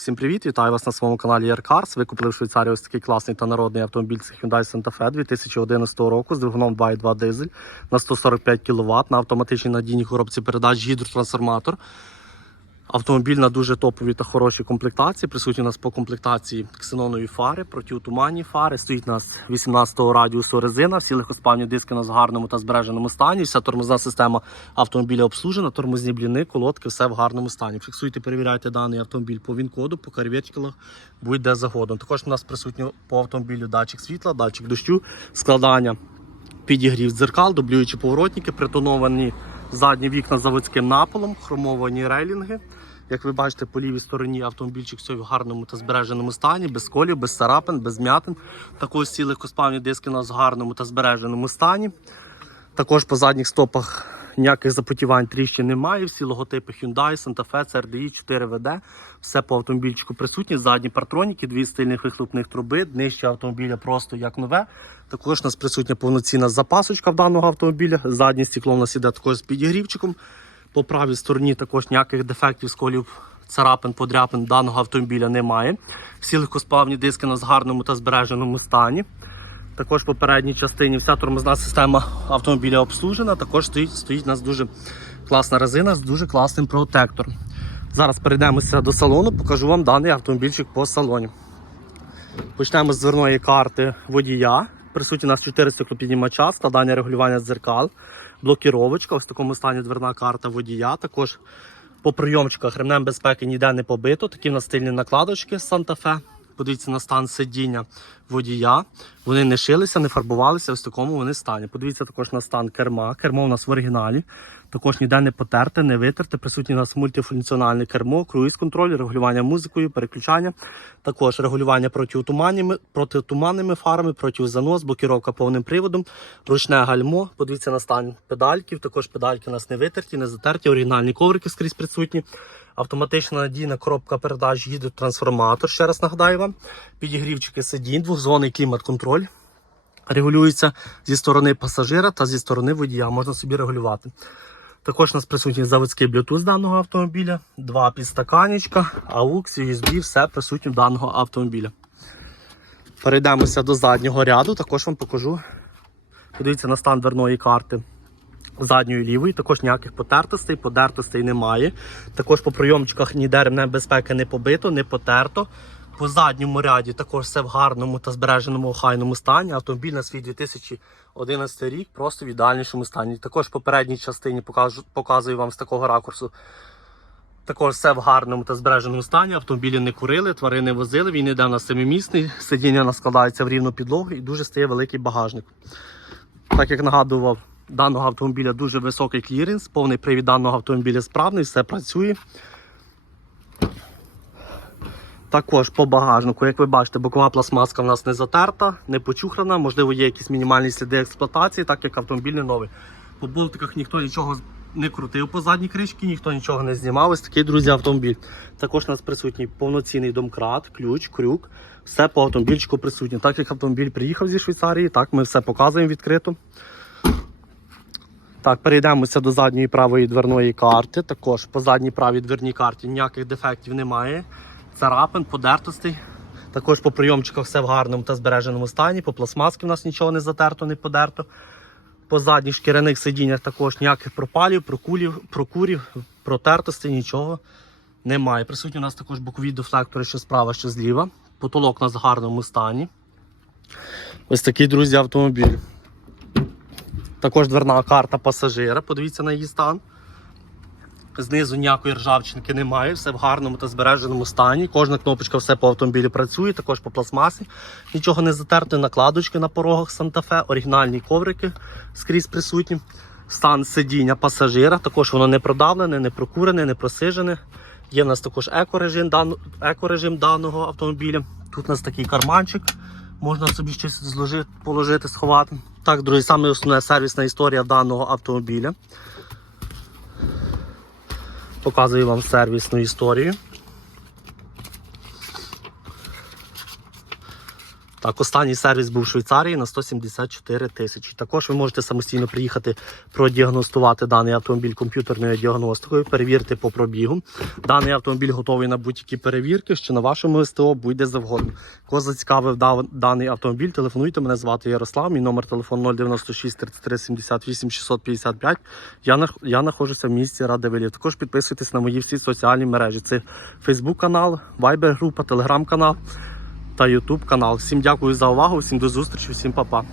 Всім привіт, вітаю вас на своєму каналі Aircars. Ви купили в Швейцарії ось такий класний та народний автомобіль це Hyundai Santa Fe 2011 року з двигуном 2.2 дизель на 145 кВт на автоматичній надійній коробці передач гідротрансформатор. Автомобіль на дуже топовій та хорошій комплектації. Присутні у нас по комплектації ксенонові фари, протиутуманні фари. Стоїть у нас 18-го радіусу резина, всі легкоспавні диски в гарному та збереженому стані. Вся тормозна система автомобіля обслужена, тормозні бліни, колодки, все в гарному стані. Фіксуйте, перевіряйте даний автомобіль по він-коду, по карвєчках, будь-де загодом. Також у нас присутні по автомобілю датчик світла, датчик дощу, складання підігрів дзеркал, дублюючі поворотники, притоновані задні вікна заводським напалом, хромовані рейлінги. Як ви бачите, по лівій стороні автомобільчик все в гарному та збереженому стані, без колів, без царапин, без м'ятин. Також ці легкоспавні диски у нас в гарному та збереженому стані. Також по задніх стопах ніяких запотівань тріщин немає. Всі логотипи Hyundai, Santa Fe, CRDI, 4WD. Все по автомобільчику присутні. Задні партроніки, дві стильних вихлопних труби, днище автомобіля просто як нове. Також у нас присутня повноцінна запасочка в даного автомобіля. Заднє стекло у нас іде також з підігрівчиком. По правій стороні також ніяких дефектів, сколів, царапин, подряпин даного автомобіля немає. Всі легкосплавні диски у нас гарному та збереженому стані. Також по передній частині вся тормозна система автомобіля обслужена. Також стоїть, стоїть у нас дуже класна резина з дуже класним протектором. Зараз перейдемося до салону, покажу вам даний автомобільчик по салоні. Почнемо з дверної карти водія. Присутні у нас 4 стеклопіднімача, складання регулювання дзеркал, блокіровочка. Ось в такому стані дверна карта водія. Також по прийомчиках ремнем безпеки ніде не побито. Такі в нас стильні накладочки з Fe. Подивіться на стан сидіння водія. Вони не шилися, не фарбувалися. Ось в такому вони стані. Подивіться також на стан керма. Кермо у нас в оригіналі. Також ніде не потерте, не витерте. Присутнє у нас мультифункціональне кермо, круїз-контроль, регулювання музикою, переключання. Також регулювання протитуманними фарами, протизанос, блокіровка повним приводом, ручне гальмо. Подивіться на стан педальків. Також педальки у нас не витерті, не затерті, оригінальні коврики скрізь присутні. Автоматична надійна коробка передач гідротрансформатор. Ще раз нагадаю вам. Підігрівчики сидінь, двохзонний клімат-контроль. Регулюється зі сторони пасажира та зі сторони водія. Можна собі регулювати. Також у нас присутній заводський Bluetooth даного автомобіля, два підстаканечка, AUX, USB, все присутнє даного автомобіля. Перейдемося до заднього ряду, також вам покажу. Подивіться на стан дверної карти задньої лівої, також ніяких потертостей, подертостей немає. Також по прийомчиках ніде ремнем безпеки не побито, не потерто. По задньому ряді також все в гарному та збереженому охайному стані. Автомобіль на свій 2011 рік просто в ідеальнішому стані. Також в попередній частині покажу, показую вам з такого ракурсу. Також все в гарному та збереженому стані. Автомобілі не курили, тварини возили, він йде на семимісний, сидіння складається в рівну підлогу і дуже стає великий багажник. Так як нагадував, даного автомобіля дуже високий кліренс, повний привід даного автомобіля справний, все працює. Також по багажнику, як ви бачите, бокова пластмаска в нас не затерта, не почухрана, можливо, є якісь мінімальні сліди експлуатації, так як автомобіль не новий. По болтиках ніхто нічого не крутив по задній кришці, ніхто нічого не знімав. Ось такий, друзі, автомобіль. Також у нас присутній повноцінний домкрат, ключ, крюк. Все по автомобільчику присутнє. Так як автомобіль приїхав зі Швейцарії, так ми все показуємо відкрито. Так, перейдемося до задньої правої дверної карти. Також по задній правій дверній карті ніяких дефектів немає. Царапин, подертостей. Також по прийомчиках все в гарному та збереженому стані. По пластмаски в нас нічого не затерто, не подерто. По задніх шкіряних сидіннях також ніяких пропалів, прокулів, прокурів, протертостей, нічого немає. Присутні у нас також бокові дефлектори, що справа, що зліва. Потолок у нас в гарному стані. Ось такий, друзі, автомобіль. Також дверна карта пасажира. Подивіться на її стан. Знизу ніякої ржавчинки немає, все в гарному та збереженому стані. Кожна кнопочка все по автомобілі працює, також по пластмасі. Нічого не затерто, накладочки на порогах Fe, оригінальні коврики скрізь присутні. Стан сидіння пасажира, також воно не продавлене, не прокурене, не просижене. Є в нас також екорежим, екорежим даного автомобіля. Тут у нас такий карманчик, можна собі щось зложити, положити, сховати. Так, друзі, саме основна сервісна історія даного автомобіля. Показую вам сервісну історію. Так, останній сервіс був в Швейцарії на 174 тисячі. Також ви можете самостійно приїхати продіагностувати даний автомобіль комп'ютерною діагностикою, перевірити по пробігу. Даний автомобіль готовий на будь-які перевірки, що на вашому СТО буде завгодно. Кого зацікавив даний автомобіль, телефонуйте. Мене звати Ярослав. Мій номер телефону 096 33 78 655. Я нах- я знаходжуся в місті Радивилів. Також підписуйтесь на мої всі соціальні мережі. Це Facebook канал, Viber група, Telegram канал та YouTube канал. Всім дякую за увагу, всім до зустрічі, всім па-па.